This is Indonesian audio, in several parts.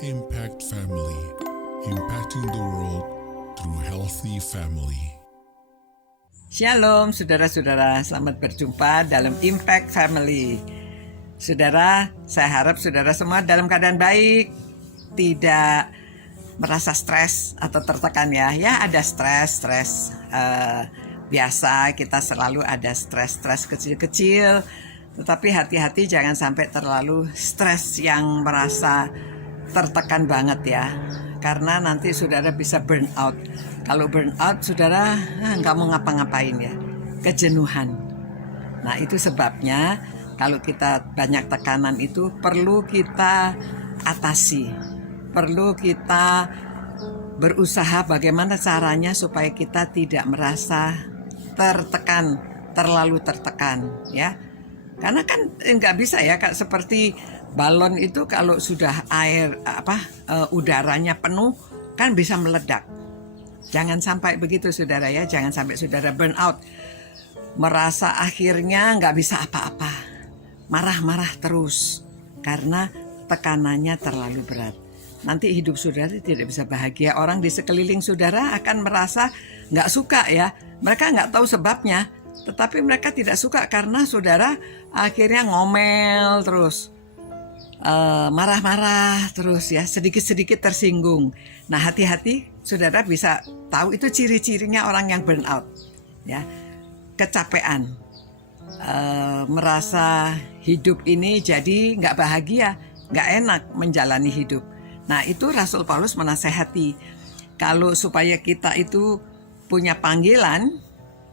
Impact Family, impacting the world through healthy family. Shalom saudara-saudara, selamat berjumpa dalam Impact Family. Saudara, saya harap saudara semua dalam keadaan baik, tidak merasa stres atau tertekan ya. Ya ada stres biasa, kita selalu ada stres kecil-kecil. Tetapi hati-hati jangan sampai terlalu stres yang merasa tertekan banget ya. Karena nanti saudara bisa burn out. Kalau burn out saudara nggak mau ngapa-ngapain ya. Kejenuhan. Nah itu sebabnya kalau kita banyak tekanan itu perlu kita atasi. Perlu kita berusaha bagaimana caranya supaya kita tidak merasa tertekan, terlalu tertekan ya. Karena kan nggak bisa ya Kak, seperti balon itu kalau sudah udaranya penuh kan bisa meledak. Jangan sampai begitu saudara ya, jangan sampai saudara burn out. Merasa akhirnya nggak bisa apa-apa. Marah-marah terus karena tekanannya terlalu berat. Nanti hidup saudara tidak bisa bahagia. Orang di sekeliling saudara akan merasa nggak suka ya. Mereka nggak tahu sebabnya. Tetapi mereka tidak suka karena saudara akhirnya ngomel terus. Marah-marah terus ya, sedikit-sedikit tersinggung. Nah hati-hati, saudara bisa tahu itu ciri-cirinya orang yang burn out ya. Kecapean, merasa hidup ini jadi nggak bahagia, nggak enak menjalani hidup. Nah itu Rasul Paulus menasehati kalau supaya kita itu punya panggilan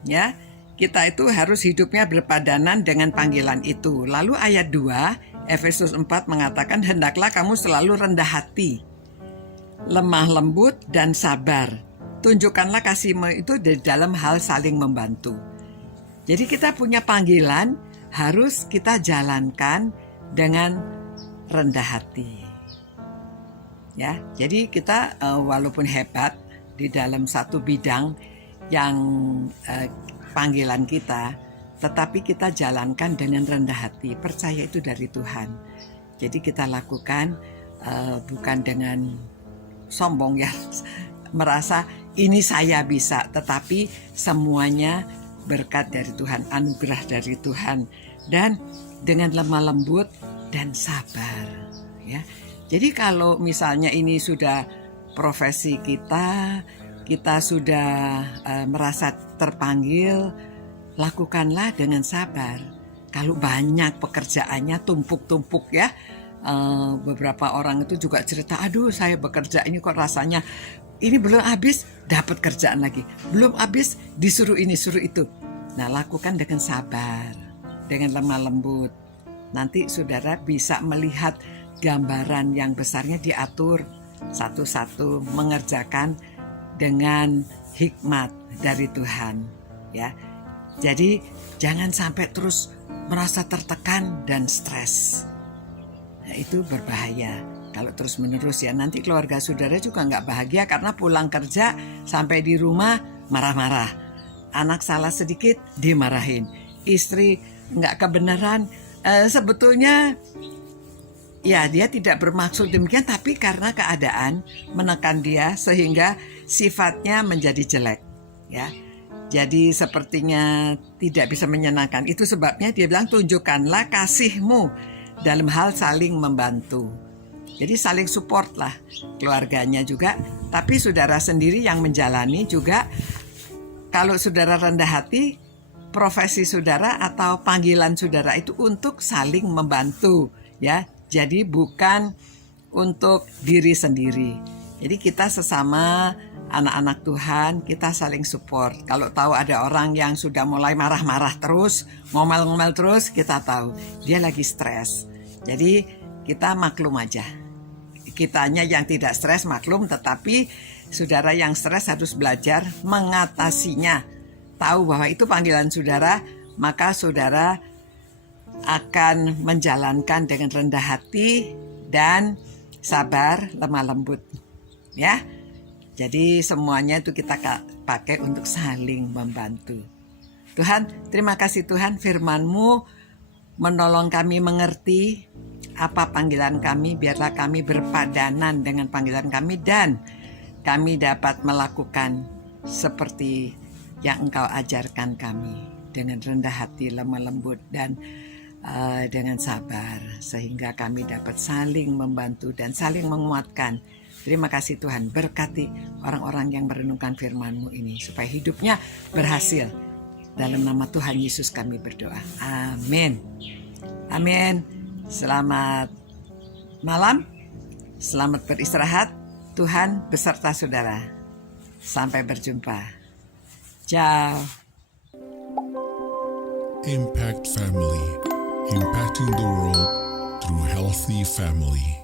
ya, kita itu harus hidupnya berpadanan dengan panggilan itu. Lalu ayat 2 Efesus 4 mengatakan, hendaklah kamu selalu rendah hati, lemah lembut dan sabar. Tunjukkanlah kasihmu itu di dalam hal saling membantu. Jadi kita punya panggilan harus kita jalankan dengan rendah hati. Ya, jadi kita walaupun hebat di dalam satu bidang yang panggilan kita, tetapi kita jalankan dengan rendah hati, percaya itu dari Tuhan. Jadi kita lakukan bukan dengan sombong ya, merasa ini saya bisa, tetapi semuanya berkat dari Tuhan, anugerah dari Tuhan, dan dengan lemah lembut dan sabar ya. Jadi kalau misalnya ini sudah profesi kita sudah merasa terpanggil, lakukanlah dengan sabar. Kalau banyak pekerjaannya tumpuk-tumpuk ya, beberapa orang itu juga cerita, aduh saya bekerja ini kok rasanya ini belum habis dapat kerjaan lagi, belum habis disuruh ini suruh itu. Nah lakukan dengan sabar, dengan lemah lembut. Nanti saudara bisa melihat gambaran yang besarnya, diatur satu-satu, mengerjakan dengan hikmat dari Tuhan ya. Jadi jangan sampai terus merasa tertekan dan stres. Nah, itu berbahaya kalau terus menerus ya. Nanti keluarga saudara juga nggak bahagia karena pulang kerja sampai di rumah marah-marah. Anak salah sedikit dimarahin. Istri nggak kebenaran. Sebetulnya ya dia tidak bermaksud demikian, tapi karena keadaan menekan dia sehingga sifatnya menjadi jelek ya. Jadi sepertinya tidak bisa menyenangkan. Itu sebabnya dia bilang tunjukkanlah kasihmu dalam hal saling membantu. Jadi saling support lah keluarganya juga. Tapi saudara sendiri yang menjalani juga. Kalau saudara rendah hati, profesi saudara atau panggilan saudara itu untuk saling membantu ya. Jadi bukan untuk diri sendiri. Jadi kita sesama anak-anak Tuhan, kita saling support. Kalau tahu ada orang yang sudah mulai marah-marah terus, ngomel-ngomel terus, kita tahu dia lagi stres. Jadi kita maklum aja. Kitanya yang tidak stres maklum, tetapi saudara yang stres harus belajar mengatasinya. Tahu bahwa itu panggilan saudara, maka saudara akan menjalankan dengan rendah hati dan sabar, lemah lembut. Ya. Jadi semuanya itu kita pakai untuk saling membantu. Tuhan, terima kasih Tuhan, firman-Mu menolong kami mengerti apa panggilan kami, biarlah kami berpadanan dengan panggilan kami dan kami dapat melakukan seperti yang Engkau ajarkan kami dengan rendah hati, lemah lembut dan dengan sabar, sehingga kami dapat saling membantu dan saling menguatkan. Terima kasih Tuhan, berkati orang-orang yang merenungkan firman-Mu ini supaya hidupnya berhasil. Dalam nama Tuhan Yesus kami berdoa. Amin. Amin. Selamat malam. Selamat beristirahat. Tuhan beserta saudara. Sampai berjumpa. Ciao. Impact Family, impacting the world through healthy family.